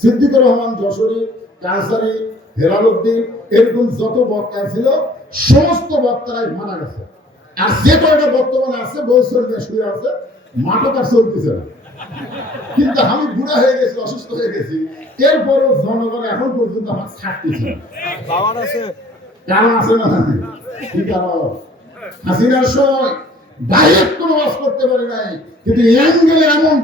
সিদ্দিকুর রহমান যশোরী কানসারি হেলালুদ্দিন এরকম যত বক্তা ছিল সমস্ত বক্তারাই মারা গেছে। আর যে কয়টা বর্তমানে আছে বছর শুয়ে আছে মাঠক আর চলতেছে না। কিন্তু আমি বুড়া হয়ে গেছি অসুস্থ হয়ে গেছি। এরপরও জনগণ এখন পর্যন্ত আমার ছাড়তেছে কারণ আছে? না হাসিনার সময় ডাইরেক্ট কোনো ওয়াজ করতে পারি নাই। কিন্তু অ্যাঙ্গেলে এমন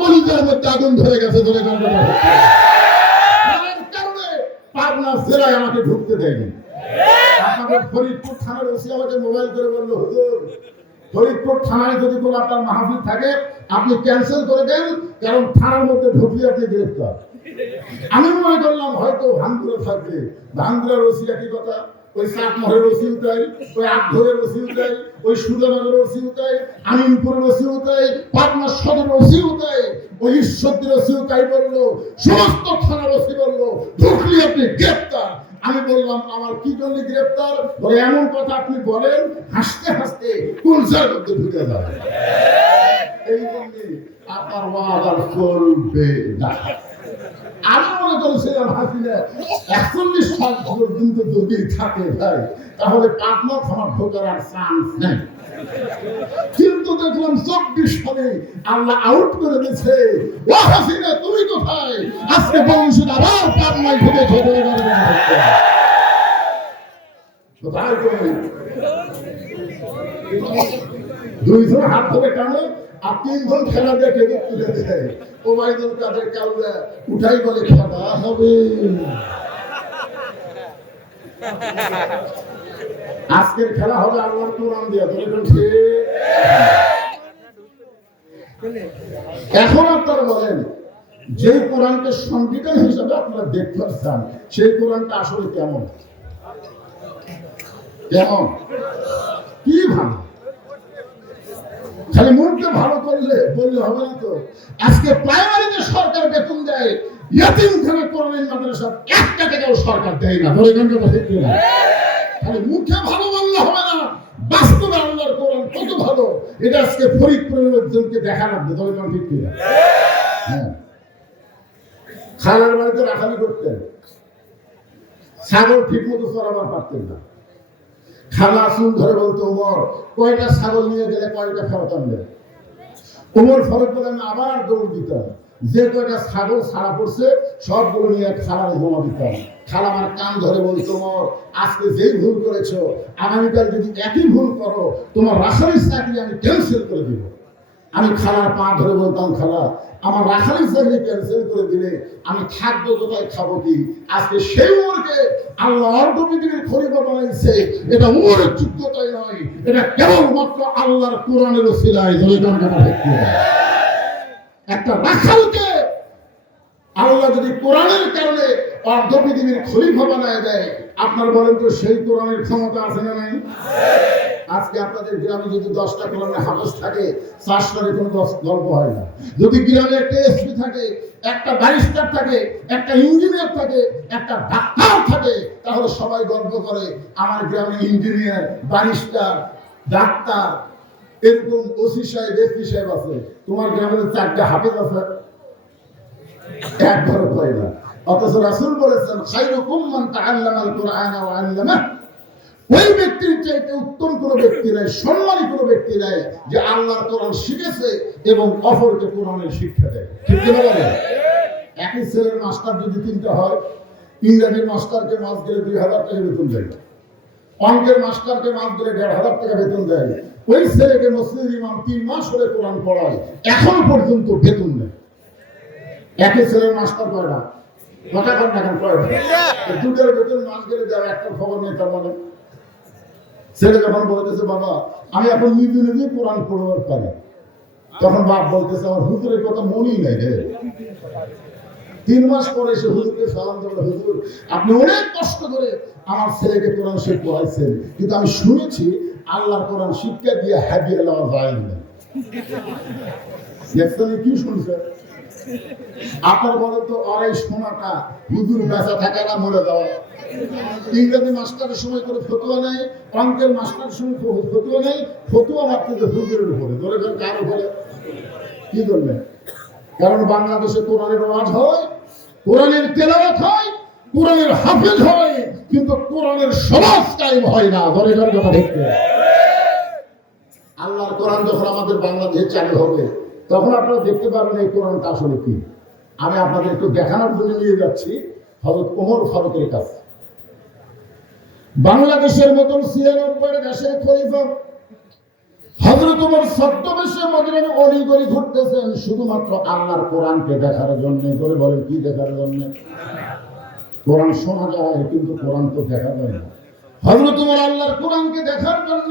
কলিজার মধ্যে আগুন ধরে গেছে ধরে গেল আমাকে ঢুকতে দেয়নি। আপনাদের ফরিদপুর থানার ওসি আমাকে মোবাইল করে বলল, হুজুর, ফরিদপুর থানায় যদি কোনো আপনার মাহফিল থাকে, আপনি ক্যান্সেল করে দেন, কারণ থানার মধ্যে ঢুকলে আপনি গ্রেফতার আমি মনে করলাম হয়তো ভাঙ্গুরে থাকবে। ভাঙ্গুরের ওসি একই কথা। ওই ওই ওই সদর ওই বলল, সমস্ত থানার ওসি বলল ঢুকলি আপনি গ্রেপ্তার। আমি বললাম, আমার কি জন্য গ্রেপ্তার? বলে, এমন কথা আপনি বলেন, হাসতে হাসতে কুলসার মধ্যে ঢুকে যাবে এই জন্য আপনার চলবে না। আমি মনে হাসিনা একচল্লিশ সাল পর্যন্ত যদি থাকে ভাই, তাহলে পাটনা থানা ঢোকার আর চান্স নেই। কিন্তু দেখলাম চব্বিশ সালে আল্লাহ আউট করে দিয়েছে। ও হাসিনা, তুমি কোথায়? আজকে বংশী আবার পাটনায় ঢুকে ঢোকে কোথায় তুমি? দুইজন হাত ধরে টানে আর তিনজন খেলা দিয়ে ক্রেডিট তুলে দেয়। ওবায়দুল কাদের কাউরা উঠাই বলে খেলা হবে। আজকের খেলা হবে আল্লাহর কোরআন দিয়ে ধরে বলছে এখন আপনারা বলেন যে কোরআনকে সংবিধান হিসাবে আপনারা দেখতে চান, সেই কোরআনটা আসলে কেমন? কেমন? কি ভালো? মুখটা ভালো করলে বললে হবে না তো। আজকে প্রাইমারিতে সরকার বেতন দেয় ইয়াতিমখানা কোরআনের মাদ্রাসা এক টাকাও সরকার দেয় না। ধরে ঠিক না খালি মুখে ভালো বললে হবে না, বাস্তবে আল্লাহর কোরআন কত ভালো, এটা আজকে ফরিদপুরের লোকজনকে ঠিক হ্যাঁ। বাড়িতে রাখালি করতেন। ছাগল ঠিক মতো চড়াবার পারতেন না। খালা আসুন ধরে বলতো, উমর, কয়টা ছাগল নিয়ে গেলে কয়টা ফেরত আনবে? উমর ফেরত বলে আমি আবার দৌড় দিতাম। যে কয়টা ছাগল ছাড়া পড়ছে, সবগুলো নিয়ে খালার জমা দিতাম। খালা আমার কান ধরে বলতো, উমর, আজকে যেই ভুল করেছ, আগামীকাল যদি একই ভুল করো, তোমার রাসায়নিক চাকরি আমি ক্যান্সেল করে দিব। আমি খালার পা ধরে বলতাম, খালা আমার রাসায়নিক চাকরি ক্যান্সেল করে দিলে? আমি খাদ্য কোথায়, খাব কি? আজকে সেই উমরকে আল্লাহ অর্ধপৃথিবীর খরিফা বানাইছে। এটা উমরের যোগ্যতাই নয়, এটা কেবলমাত্র আল্লাহর কোরআনের সিলাই একটা রাখালকে আল্লাহ যদি কোরআনের কারণে অর্ধ পৃথিবীর খলিফা বানায় দেয় আপনার বলেন তো সেই কোরআনের ক্ষমতা আছে না নাই? আজকে আপনাদের গ্রামে যদি দশটা কোরআনে হাফেজ থাকে চারশোরে কোনো গল্প হয় না। যদি গ্রামে একটা এসপি থাকে, একটা ব্যারিস্টার থাকে, একটা ইঞ্জিনিয়ার থাকে, একটা ডাক্তার থাকে, তাহলে সবাই গল্প করে, আমার গ্রামে ইঞ্জিনিয়ার, ব্যারিস্টার, ডাক্তার, এরকম ওসি সাহেব, এসপি সাহেব আছে। তোমার গ্রামে চারটা হাফেজ আছে? একবারও হয় না। অথচ রাসূল বলেছেন, খায়রুকুম মান তাআল্লামাল কুরআন ওয়া ওই ব্যক্তির চাইতে উত্তম ব্যক্তি নাই, সম্মানী ব্যক্তি নাই যে আল্লাহর কোরআন শিখেছে এবং অপরকে কোরআনের শিক্ষা দেয়। ঠিক একই ছেলের মাস্টার যদি কিনতে হয় মাস্টারকে মাস গেলে দুই হাজার টাকা বেতন দেয়। অঙ্কের মাস্টারকে মাস গেলে দেড় হাজার টাকা বেতন দেয়। ওই ছেলেকে মসজিদ ইমাম তিন মাস হলে কোরআন পড়ায়, এখনও পর্যন্ত বেতন নেয়। একই ছেলের মাস্টার কয়টা? কেন দুটোর বেতন মাস গেলে একটা খবর নেই তার মানে ছেলে যখন বলতেছে বাবা আমি এখন নিজে নিজে কোরআন পড়বার পারি। তখন বাপ বলতেছে আমার হুজুরের কথা মনেই নাই রে। তিন মাস পরে এসে হুজুরকে সালাম দেবে হুজুর আপনি অনেক কষ্ট করে আমার ছেলেকে কোরআন শিখ পড়াইছেন কিন্তু আমি শুনেছি আল্লাহর কোরআন শিক্ষা দিয়ে লওয়া যায় না। কি শুনছেন আপনার বলেন তো, আর এই সোনাটা হুজুর বেচা থাকে না, মরে যাওয়া। ইংরেজি মাস্টারের সময় করে ফতুয়া নেই, অঙ্কের মাস্টারের সময় ফতুয়া নেই, ফতুয়া মারতে যে হুজুরের উপরে। ধরে ধরে কার উপরে? কি করবেন কারণ বাংলাদেশে কোরআনের আওয়াজ হয়, কোরআনের তেলাওয়াত হয়, কোরআনের হাফেজ হয়, কিন্তু কোরআনের সমাজ কায়েম হয় না। ধরে ধরে কথা দেখতে আল্লাহর কোরআন যখন আমাদের বাংলাদেশে চালু হবে তখন আপনারা দেখতে পারবেন এই কোরআনটা আসলে কি। আমি আপনাদের একটু দেখানোর জন্য নিয়ে যাচ্ছি হজরত ওমর ফারুকের কাছে। বাংলাদেশের মতন ছিয়ানব্বই দেশের খলিফা হজরত ওমর ছদ্মবেশে মদিনায় অলি গলি ঘুরতেছেন, শুধুমাত্র আল্লাহর কোরআনকে দেখার জন্য। করে বলেন, কি দেখার জন্য? কোরআন শোনা যায়, কিন্তু কোরআন তো দেখা যায় না। হজরত ওমর আল্লাহর কোরআনকে দেখার জন্য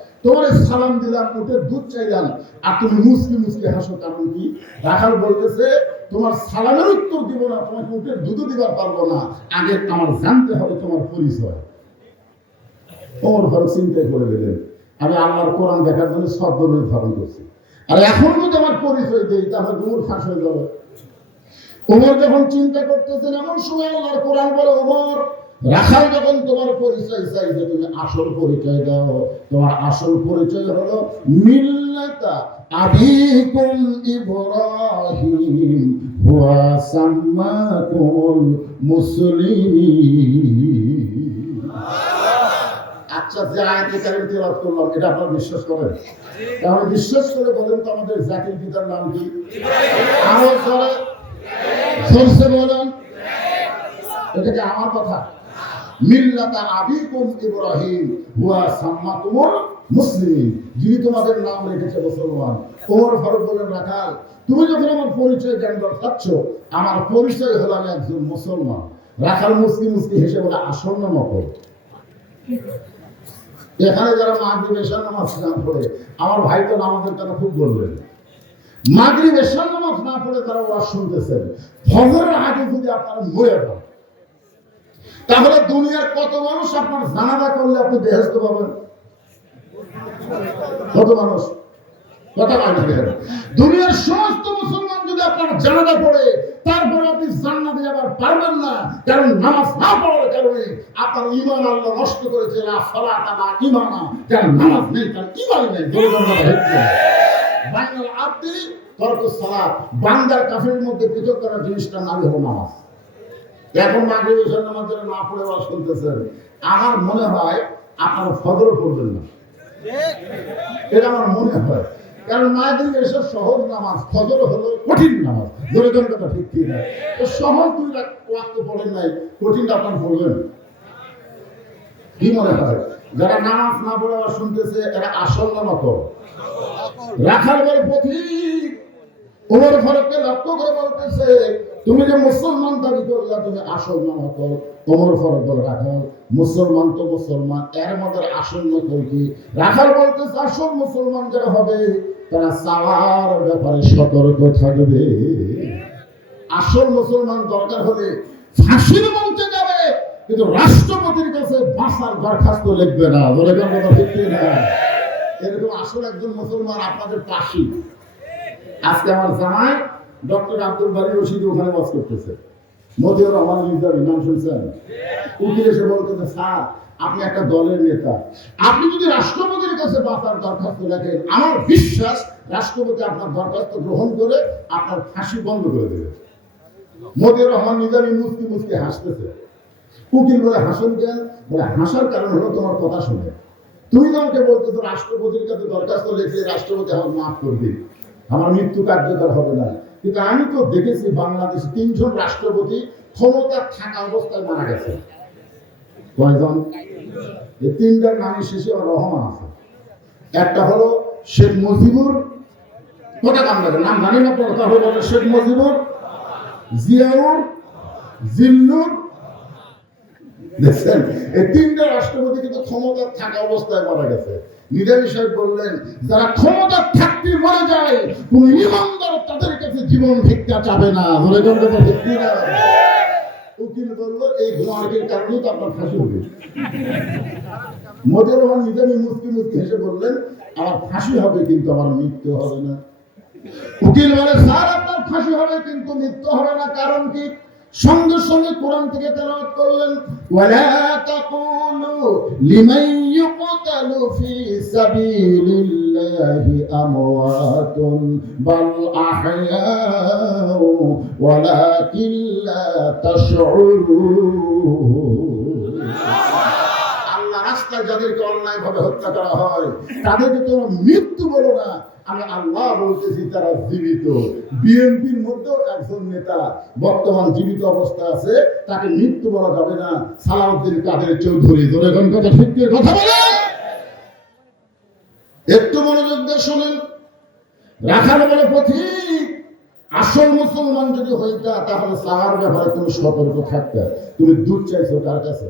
তোমার সালাম দিলাম উঠে দুধ চাইলাম আর তুমি মুসকি মুসকি হাসো কারণ কি? রাখাল বলতেছে, তোমার সালামের উত্তর দিব না, তোমাকে উঠে দুধও দিবার পারব না। আগে আমার জানতে হবে তোমার পরিচয়। ওমর ফারুক চিন্তায় করে দিলেন আমি আল্লাহর কোরআন দেখার জন্য সব ধরনের ধারণ করছি। আর এখন যদি আমার পরিচয় দেই, তাহলে গুমুর ফাঁস হয়ে যাবে। ওমর যখন চিন্তা করতেছেন, এমন সময় আল্লাহর কোরআন বলে, ওমর রাখাল যখন তোমার পরিচয় চাই যে তুমি আসল পরিচয় দাও। তোমার আসল পরিচয় হলো মিল্লাতা আবিকুম ইব্রাহিম হুয়া সাম্মাকুমুল মুসলিমিন। আচ্ছা যে আয়াতে কারিম তেলাওয়াত করলাম এটা আপনারা বিশ্বাস করেন? তাহলে বিশ্বাস করে বলেন তো আমাদের জাতির পিতার নাম কি? আমার করে সরষে বলেন। এটা আমার কথা। মিল্লাতা আবিকুম ইব্রাহিম, হুয়া সাম্মাকুমুল মুসলিম যিনি তোমাদের নাম রেখেছে মুসলমান। ওমর ফারুক বলেন, রাখাল, তুমি যখন আমার পরিচয় জানবার চাচ্ছ আমার পরিচয় হলো আমি একজন মুসলমান। রাখাল মুসলিম মুসলিম হেসে বলে, আসন্ন নকল। এখানে যারা মাগরিব এশার নামাজ না পড়ে, আমার ভাই তো নামাজের কথা খুব বলবেন মাগরিব এশার নামাজ না পড়ে তারা ওয়াজ শুনতেছেন। ফজরের আগে যদি আপনারা মরে যান তাহলে দুনিয়ার কত মানুষ আপনার জানাজা করলে আপনি বেহেস্ত পাবেন? কত মানুষ? মানে দুনিয়ার সমস্ত মুসলমান যদি আপনার পড়ে, তারপরে আপনি জান্নাতে যাবার পারবেন না, কারণ নামাজ না পড়ার কারণে আপনার ইমান আল্লাহ নষ্ট করেছে। ইমানা যার নামাজ নেই, তার ইমান নেই। বাইনাল আব্দি তরকু বান্দার কাফের মধ্যে পৃথক করার জিনিসটা নাম হলো নামাজ। এখন মাগরিব এশার নামাজ যারা না পড়ে ওয়াজ শুনতেছেন আমার মনে হয় আপনার ফজর পড়বেন না। এটা আমার মনে হয়। কারণ এসব সহজ নামাজ, ফজর হলো কঠিন নামাজ। কথা ঠিক ঠিক না? তো সহজ ওয়াক্ত পড়েন নাই কঠিনটা আপনার পড়বেন। কি মনে হয়? যারা নামাজ না পড়ে আবার শুনতেছে, এরা আসল নামা কর রাখার পথিক ওমর ফারুককে লক্ষ্য করে বলতেছে তুমি যে মুসলমান দাবি করলা, তুমি আসল ওমর ফারুক বলে, রাখাল। মুসলমান তো মুসলমান, এর মধ্যে আসল নকল কি? রাখাল বলতেছে, আসল মুসলমান যারা হবে, তারা চাওয়ার ব্যাপারে সতর্ক থাকবে। আসল মুসলমান দরকার হলে ফাঁসির মঞ্চে যাবে, কিন্তু রাষ্ট্রপতির কাছে ভাষার দরখাস্ত লিখবে না। বলে কথা ঠিক না এরকম আসল একজন মুসলমান আপনাদের পাশি। আজকে আমার জামাই ডক্টর আব্দুল বারি রশিদ ওখানে বাস করতেছে। মতিউর রহমান নিজামী নাম শুনছেন? উকিল এসে বলতেছে স্যার, আপনি একটা দলের নেতা। আপনি যদি রাষ্ট্রপতির কাছে বাঁচার দরখাস্ত লেখেন, আমার বিশ্বাস রাষ্ট্রপতি আপনার দরখাস্ত গ্রহণ করে আপনার ফাঁসি বন্ধ করে দেবে। মতিউর রহমান নিজামী মুস্তি মুস্তি হাসতেছে। উকিল বলে, হাসুন কেন? বলে, হাসার কারণ হলো তোমার কথা শুনে। তুমি তো আমাকে বলতেছো রাষ্ট্রপতির কাছে দরখাস্ত লিখে রাষ্ট্রপতি আমার মাফ করবে আমার মৃত্যু কার্যকর হবে না। কিন্তু আমি তো দেখেছি বাংলাদেশে তিনজন রাষ্ট্রপতি ক্ষমতা থাকা অবস্থায় মারা গেছে। কয়জন? এই তিনটার নামের শেষে রহমান আছে। একটা হলো শেখ মুজিবুর কোটা লাগে নাম জানি না হবে বলে শেখ মুজিবুর, জিয়াউর, জিল্লুর। দেখছেন? এই তিনটা রাষ্ট্রপতি কিন্তু ক্ষমতা থাকা অবস্থায় মারা গেছে। নিজামী সাহেব বললেন, যারা ক্ষমতা থাকতে মারা যায়, কোন ইমানদার তাদের জীবন ভিক্ষা চাবে না ধরে না। উকিল এই ঘুমার্গের কারণেই তো আপনার ফাঁসি হবে মতিউর রহমান হেসে বললেন, আমার ফাঁসি হবে কিন্তু, আমার মৃত্যু হবে না। উকিল বলে, স্যার, আপনার ফাঁসি হবে কিন্তু, মৃত্যু হবে না। কারণ কি? সঙ্গে সঙ্গে কোরআন থেকে তেলাওয়াত করলেন, ওয়ালা তাকুলু ইউকতালু ফি সাবিলিল্লাহি আমওয়াতুন বাল আহয়াউ ওয়ালাকিন লা তাশউরুন আল্লাহ রাস্তায় যাদেরকে অন্যায় ভাবে হত্যা করা হয়, তাদেরকে তোমরা মৃত্যু বলো না। আমি আল্লাহ বলতেছি, তারা জীবিত। বিএনপির মধ্যেও একজন নেতা বর্তমান জীবিত অবস্থা আছে, তাকে মৃত্যু বলা যাবে না। সালাউদ্দিন কাদের চৌধুরী তোর এখন কথা, ঠিক কথা বলে? একটু মনোযোগ দিয়ে শোনেন। রাখার বলে, পথিক, আসল মুসলমান যদি হইতা তাহলে সাহার ব্যাপারে তুমি সতর্ক থাকতে তুমি দূর চাইছো তার কাছে?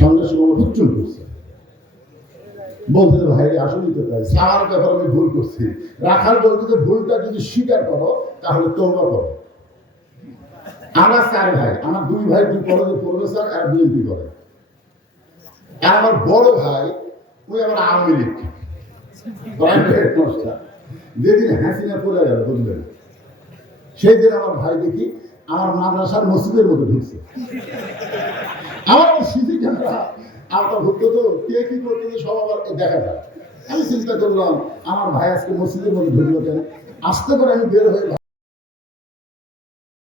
সঙ্গে সঙ্গে হুচ্চুল করছে। বলতে ভাই, আসলেই তো তাই। সাহার ব্যাপারে আমি ভুল করছি। রাখার বলতে যে, ভুলটা যদি স্বীকার করো, তাহলে তৌবা করো। আমার চার ভাই, আমার দুই ভাই দুই কলেজে প্রফেসর আর বিএনপি করে। আমার বড় ভাই ওই আমার আওয়ামী লীগ প্রাইভেট যেদিন হাসিনা পড়ে গেল বুঝলেন? সেই দিন আমার ভাই দেখি আমার মাদ্রাসার মসজিদের মধ্যে ঢুকছে। আমার সিসি ক্যামেরা আমার ঘুরতে তো কে কি করতেছে সব আবার দেখা যায়। আমি চিন্তা করলাম আমার ভাই আজকে মসজিদের মধ্যে ঢুকলো কেন? আস্তে করে আমি বের হয়ে